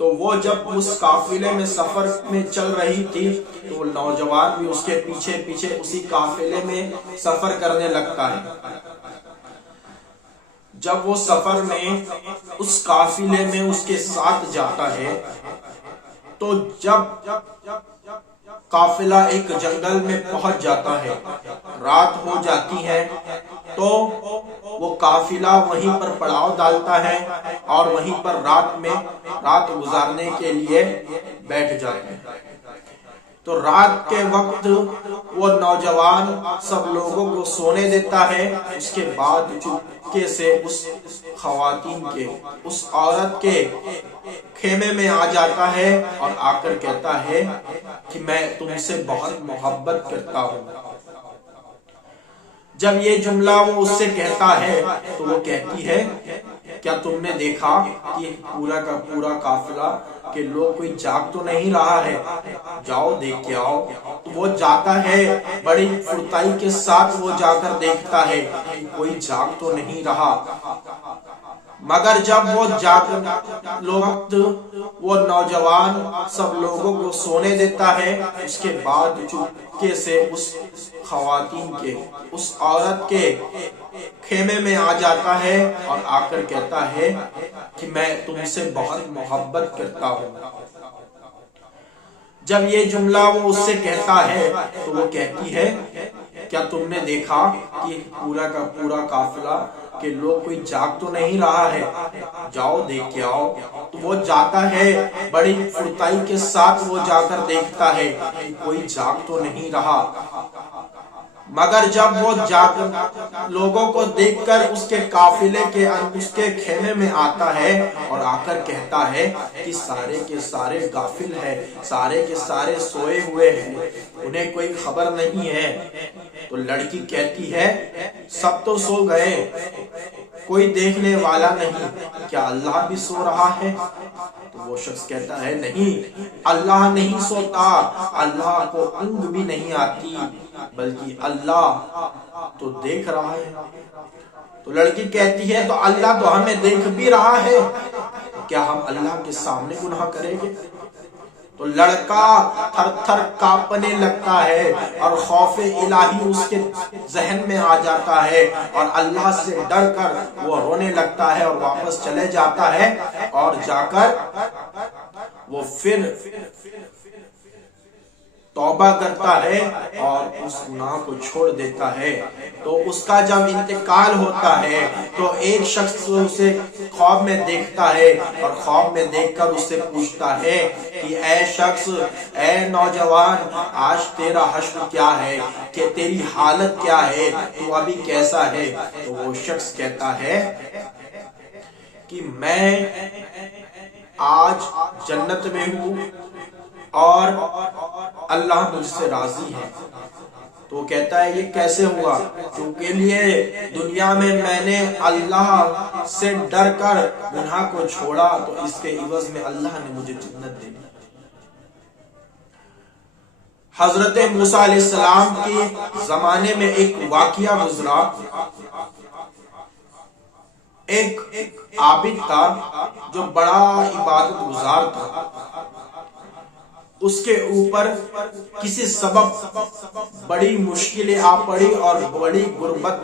تو وہ جب اس قافلے میں سفر میں چل رہی تھی تو وہ نوجوان بھی اس کے پیچھے پیچھے اسی قافلے میں سفر کرنے لگتا ہے۔ جب وہ سفر میں اس قافلے میں اس کے ساتھ جاتا ہے تو جب قافلہ ایک جنگل میں پہنچ جاتا ہے، رات ہو جاتی ہے، تو وہ قافلہ وہیں پر پڑاؤ ڈالتا ہے اور وہیں پر رات گزارنے کے لیے بیٹھ جاتے ہیں۔ تو رات کے وقت وہ نوجوان سب لوگوں کو سونے دیتا ہے، اس کے بعد چپکے سے اس خواتین کے، اس عورت کے خیمے میں آ جاتا ہے اور آ کر کہتا ہے کہ میں تم سے بہت محبت کرتا ہوں۔ جب یہ جملہ وہ اس سے کہتا ہے تو وہ کہتی ہے کیا تم نے دیکھا کہ پورا کا پورا قافلہ کہ لوگ کوئی جاگ تو نہیں رہا ہے، جاؤ دیکھ کے آؤ۔ تو وہ جاتا ہے، بڑی پھرتائی کے ساتھ وہ جا کر دیکھتا ہے کہ کوئی جاگ تو نہیں رہا، مگر جب وہ وہ نوجوان سب لوگوں کو سونے دیتا ہے، اس کے بعد چپکے سے اس خواتین کے، اس عورت کے خیمے میں آ جاتا ہے اور آ کر کہتا ہے کہ میں تم سے بہت محبت کرتا ہوں۔ جب یہ جملہ وہ اس سے کہتا ہے تو وہ کہتی ہے کیا تم نے دیکھا کہ پورا کا پورا قافلہ کہ لوگ کوئی جاگ تو نہیں رہا ہے، جاؤ دیکھ کے آؤ۔ تو وہ جاتا ہے، بڑی پھرتائی کے ساتھ وہ جا کر دیکھتا ہے کہ کوئی جاگ تو نہیں رہا، مگر جب وہ لوگوں کو دیکھ کر اس کے قافلے کے اس کے خیمے میں آتا ہے اور آ کر کہتا ہے کہ سارے کے سارے غافل ہیں، سارے کے سارے سوئے ہوئے ہیں، انہیں کوئی خبر نہیں ہے۔ تو لڑکی کہتی ہے سب تو سو گئے، کوئی دیکھنے والا نہیں، کیا اللہ بھی سو رہا ہے؟ تو وہ شخص کہتا ہے نہیں، اللہ نہیں سوتا، اللہ کو اونگ بھی نہیں آتی، بلکہ اللہ تو دیکھ رہا ہے۔ تو لڑکی کہتی ہے تو اللہ تو ہمیں دیکھ بھی رہا ہے، کیا ہم اللہ کے سامنے گناہ کریں گے؟ تو لڑکا تھر تھر کانپنے لگتا ہے اور خوف الہی اس کے ذہن میں آ جاتا ہے اور اللہ سے ڈر کر وہ رونے لگتا ہے اور واپس چلے جاتا ہے اور جا کر وہ پھر توبہ کرتا ہے اور اس گناہ کو چھوڑ دیتا ہے۔ تو اس کا جب انتقال ہوتا ہے تو ایک شخص اسے خواب میں دیکھتا ہے اور خواب میں دیکھ کر اس سے پوچھتا ہے کہ اے شخص، اے نوجوان، آج تیرا حشر کیا ہے، کہ تیری حالت کیا ہے، تو ابھی کیسا ہے؟ تو وہ شخص کہتا ہے کہ میں آج جنت میں ہوں اور اللہ مجھ سے راضی ہے۔ تو وہ کہتا ہے یہ کیسے ہوا؟ کیونکہ لیے دنیا میں نے اللہ سے ڈر کر گناہ کو چھوڑا تو اس کے عوض میں اللہ نے مجھے جنت دے دی۔ حضرت موسیٰ علیہ السلام کے زمانے میں ایک واقعہ گزرا۔ ایک عابد تھا جو بڑا عبادت گزار تھا، اس کے اوپر کسی سبب بڑی مشکلیں آ پڑی اور بڑی غربت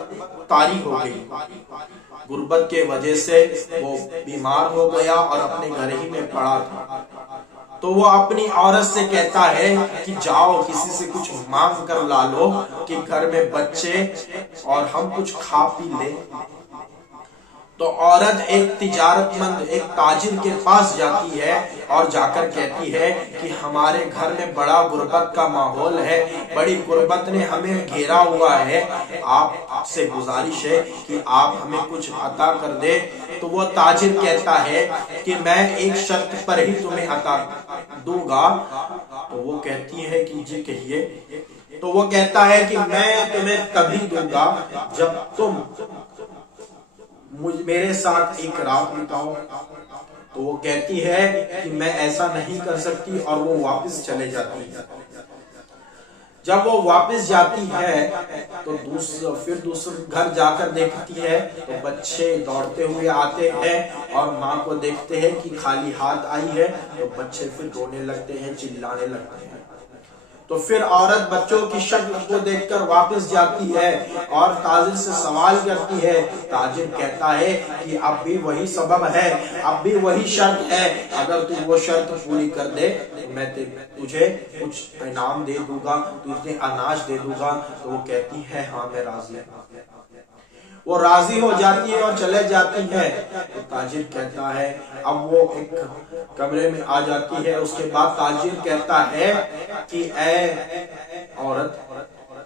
طاری ہو گئی۔ غربت کے وجہ سے وہ بیمار ہو گیا اور اپنے گھر ہی میں پڑا تھا۔ تو وہ اپنی عورت سے کہتا ہے کہ جاؤ کسی سے کچھ مانگ کر لا لو کہ گھر میں بچے اور ہم کچھ کھا پی لیں۔ تو عورت ایک تجارت مند، ایک تاجر کے پاس جاتی ہے اور جا کر کہتی ہے کہ ہمارے گھر میں بڑا غربت کا ماحول ہے، بڑی غربت نے ہمیں گھیرا ہوا ہے، آپ سے گزارش ہے کہ آپ ہمیں کچھ عطا کر دیں۔ تو وہ تاجر کہتا ہے کہ میں ایک شرط پر ہی تمہیں عطا دوں گا۔ تو وہ کہتی ہے کہ جی کہیے۔ تو وہ کہتا ہے کہ میں تمہیں تبھی دوں گا جب تم میرے ساتھ ایک رات بتاؤ۔ تو وہ کہتی ہے کہ میں ایسا نہیں کر سکتی اور وہ واپس چلے جاتی ہے۔ جب وہ واپس جاتی ہے تو پھر دوسرے گھر جا کر دیکھتی ہے تو بچے دوڑتے ہوئے آتے ہیں اور ماں کو دیکھتے ہیں کہ خالی ہاتھ آئی ہے، تو بچے پھر رونے لگتے ہیں، چلانے لگتے ہیں۔ تو پھر عورت بچوں کی شکل کو دیکھ کر واپس جاتی ہے اور تاجر سے سوال کرتی ہے۔ تاجر کہتا ہے کہ اب بھی وہی سبب ہے، اب بھی وہی شرط ہے، اگر تو وہ شرط پوری کر دے تو میں تجھے کچھ انعام دے دوں گا، تجھے اناج دے دوں گا۔ تو وہ کہتی ہے ہاں میں راضی ہوں۔ وہ راضی ہو جاتی ہے اور چلے جاتی ہے۔ تو تاجر کہتا ہے، اب وہ ایک کمرے میں آ جاتی ہے، اس کے بعد تاجر کہتا ہے کہ اے عورت،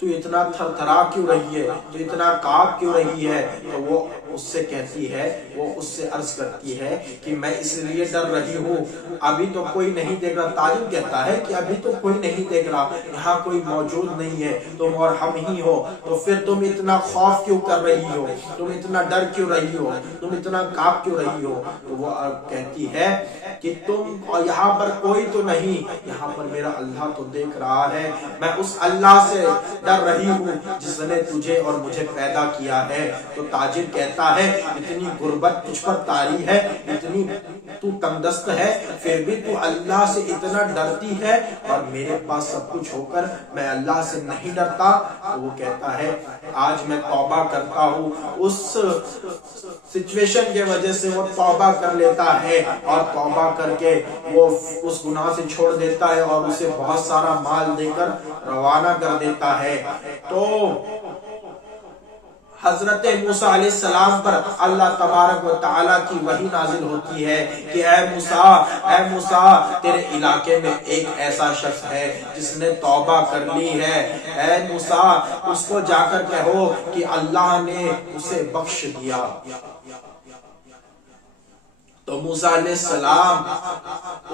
تو اتنا تھر تھرا کیوں رہی ہے، تو اتنا کانپ کیوں رہی ہے؟ تو وہ اس سے کہتی ہے، وہ اس سے عرض کرتی ہے کہ میں اس لیے ڈر رہی ہوں، ابھی تو کوئی نہیں دیکھ رہا۔ تاجر کہتا ہے کہ ابھی تو کوئی نہیں دیکھ رہا، یہاں کوئی موجود نہیں ہے، تم اور ہم ہی ہو، تو پھر تم اتنا خوف کیوں کر رہی ہو، تم اتنا ڈر کیوں رہی ہو، تم اتنا کانپ کیوں رہی ہو؟ تو وہ کہتی ہے کہ تم یہاں پر کوئی تو نہیں، یہاں پر میرا اللہ تو دیکھ رہا ہے، میں اس اللہ سے ڈر رہی ہوں جس نے تجھے اور مجھے پیدا کیا ہے۔ تو تاجر کہتا ہے، اتنی غربت تجھ پر طاری ہے، اتنی تو تنگدست ہے، پھر بھی تو اللہ سے اتنا ڈرتی ہے، اور میرے پاس سب کچھ ہو کر میں اللہ سے نہیں ڈرتا۔ تو وہ کہتا ہے، آج میں توبہ کرتا ہوں۔ اس سچویشن کے وجہ سے وہ توبہ کر لیتا ہے، اور توبہ کر کے وہ اس گناہ سے چھوڑ دیتا ہے اور اسے بہت سارا مال دے کر روانہ کر دیتا ہے۔ تو حضرت موسیٰ علیہ السلام پر اللہ تبارک و تعالیٰ کی وحی نازل ہوتی ہے کہ اے موسیٰ، تیرے علاقے میں ایک ایسا شخص ہے جس نے توبہ کر لی ہے، اے موسیٰ اس کو جا کر کہو کہ اللہ نے اسے بخش دیا۔ تو موسیٰ علیہ السلام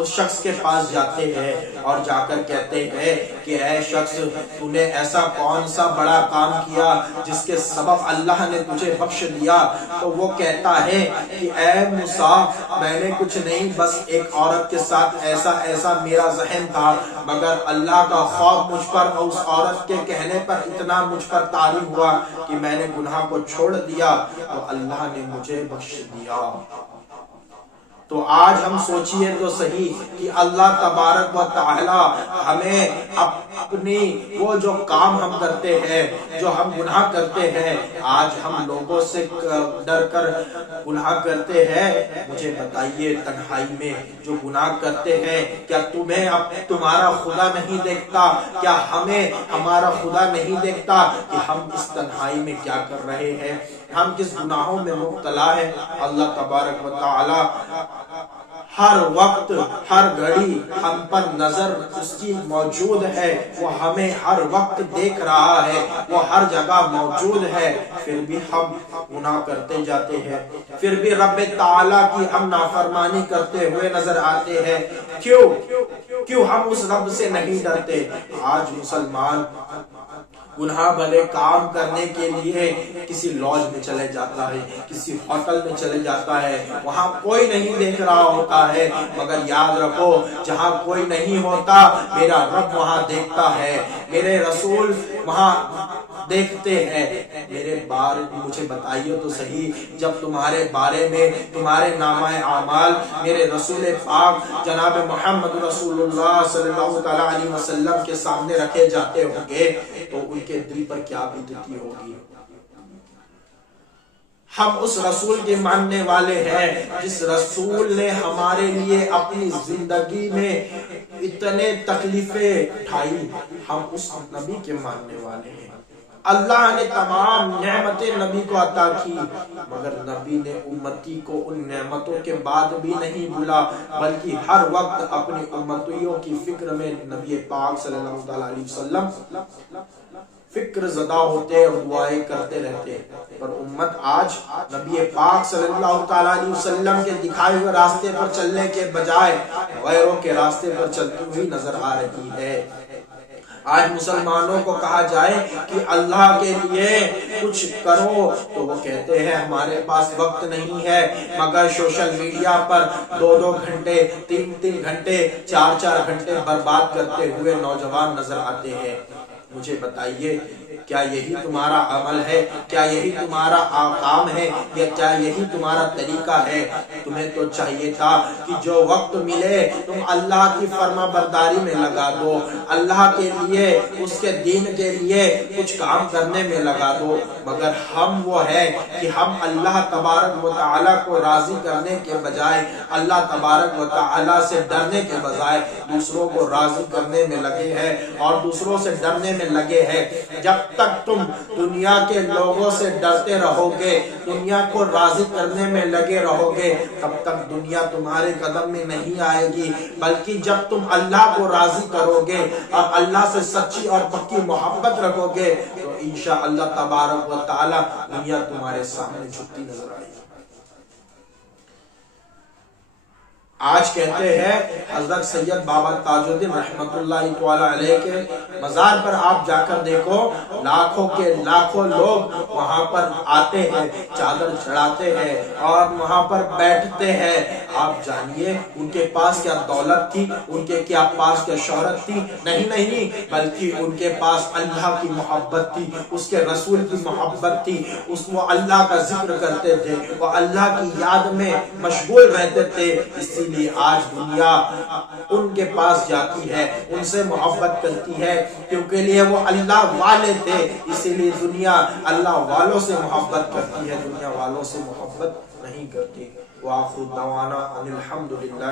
اس شخص کے پاس جاتے ہیں اور جا کر کہتے ہیں کہ اے شخص، تو نے ایسا کون سا بڑا کام کیا جس کے سبب اللہ نے تجھے بخش دیا؟ تو وہ کہتا ہے کہ اے موسیٰ، میں نے کچھ نہیں، بس ایک عورت کے ساتھ ایسا میرا ذہن تھا، مگر اللہ کا خوف مجھ پر اور اس عورت کے کہنے پر اتنا مجھ پر طاری ہوا کہ میں نے گناہ کو چھوڑ دیا، تو اللہ نے مجھے بخش دیا۔ تو آج ہم سوچئے تو صحیح کہ اللہ تبارک و تعالی ہمیں اپنی وہ جو کام ہم کرتے ہیں، جو ہم گناہ کرتے ہیں، آج ہم لوگوں سے ڈر کر گناہ کرتے ہیں۔ مجھے بتائیے، تنہائی میں جو گناہ کرتے ہیں، کیا تمہیں تمہارا خدا نہیں دیکھتا؟ کیا ہمیں ہمارا خدا نہیں دیکھتا کہ ہم اس تنہائی میں کیا کر رہے ہیں، ہم کس گناہوں میں مبتلا ہے؟ اللہ تبارک و تعالی ہر وقت ہر گھڑی ہم پر نظر اس کی موجود ہے، وہ ہمیں ہر وقت دیکھ رہا ہے، وہ ہر جگہ موجود ہے، پھر بھی ہم گناہ کرتے جاتے ہیں، پھر بھی رب تعالیٰ کی ہم نافرمانی کرتے ہوئے نظر آتے ہیں۔ کیوں ہم اس رب سے نہیں ڈرتے؟ آج مسلمان گناہ بھلے کام کرنے کے لیے کسی لاج میں چلے جاتا ہے، کسی ہوٹل میں چلے جاتا ہے، وہاں کوئی نہیں دیکھ رہا ہوتا ہے، مگر یاد رکھو، جہاں کوئی نہیں ہوتا میرا رب وہاں دیکھتا ہے، میرے رسول وہاں دیکھتے ہیں۔ مجھے بتائیے تو صحیح، جب تمہارے بارے میں تمہارے نامہ اعمال میرے رسول پاک جناب محمد رسول اللہ صلی اللہ علیہ وسلم کے سامنے رکھے جاتے ہوں گے تو ان کے دل پر کیا بیتتی ہوگی؟ ہم اس رسول کے ماننے والے ہیں جس رسول نے ہمارے لیے اپنی زندگی میں اتنے تکلیفیں اٹھائی، ہم اس نبی کے ماننے والے ہیں۔ اللہ نے تمام نعمتیں نبی کو عطا کی، مگر نبی نے امتی کو ان نعمتوں کے بعد بھی نہیں بھولا، بلکہ ہر وقت اپنی امتیوں کی فکر میں نبی پاک صلی اللہ علیہ وسلم فکر زدہ ہوتے اور دعائیں کرتے رہتے۔ پر امت آج نبی پاک صلی اللہ علیہ وسلم کے دکھائے ہوئے راستے پر چلنے کے بجائے غیروں کے راستے پر چلتی ہوئی نظر آ رہی ہے۔ آج مسلمانوں کو کہا جائے کہ اللہ کے لیے کچھ کرو تو وہ کہتے ہیں ہمارے پاس وقت نہیں ہے، مگر سوشل میڈیا پر 2 گھنٹے 3 گھنٹے 4 گھنٹے برباد کرتے ہوئے نوجوان نظر آتے ہیں۔ مجھے بتائیے کیا یہی تمہارا عمل ہے؟ کیا یہی تمہارا کام ہے؟ یا کیا یہی تمہارا طریقہ ہے؟ تمہیں تو چاہیے تھا کہ جو وقت ملے تم اللہ کی فرما برداری میں لگا دو، اللہ کے لیے، اس کے دین کے لیے کچھ کام کرنے میں لگا دو، مگر ہم وہ ہے کہ ہم اللہ تبارک و تعالیٰ کو راضی کرنے کے بجائے، اللہ تبارک و تعالیٰ سے ڈرنے کے بجائے دوسروں کو راضی کرنے میں لگے ہیں اور دوسروں سے ڈرنے میں لگے ہیں۔ جب تک تم دنیا کے لوگوں سے ڈرتے رہو گے، دنیا کو راضی کرنے میں لگے رہو گے، تب تک دنیا تمہارے قدم میں نہیں آئے گی، بلکہ جب تم اللہ کو راضی کرو گے اور اللہ سے سچی اور پکی محبت رکھو گے تو انشاءاللہ تبارک و تعالی دنیا تمہارے سامنے جھکتی نظر آئے گی۔ آج کہتے ہیں حضرت سید بابا تاج الدین رحمت اللہ تعالی علیہ کے مزار پر آپ جا کر دیکھو، لاکھوں کے لاکھوں لوگ وہاں پر آتے ہیں، چادر چڑھاتے ہیں اور وہاں پر بیٹھتے ہیں۔ آپ جانیے ان کے پاس کیا دولت تھی، ان کے کیا پاس کیا شہرت تھی؟ نہیں، بلکہ ان کے پاس اللہ کی محبت تھی، اس کے رسول کی محبت تھی، وہ اللہ کا ذکر کرتے تھے، وہ اللہ کی یاد میں مشغول رہتے تھے۔ اسی لیے آج دنیا ان کے پاس جاتی ہے، ان سے محبت کرتی ہے، کیونکہ لیے وہ اللہ والے تھے، اسی لیے دنیا اللہ والوں سے محبت کرتی ہے، دنیا والوں سے محبت نہیں کرتی۔ وآخر دعوانا ان الحمدللہ۔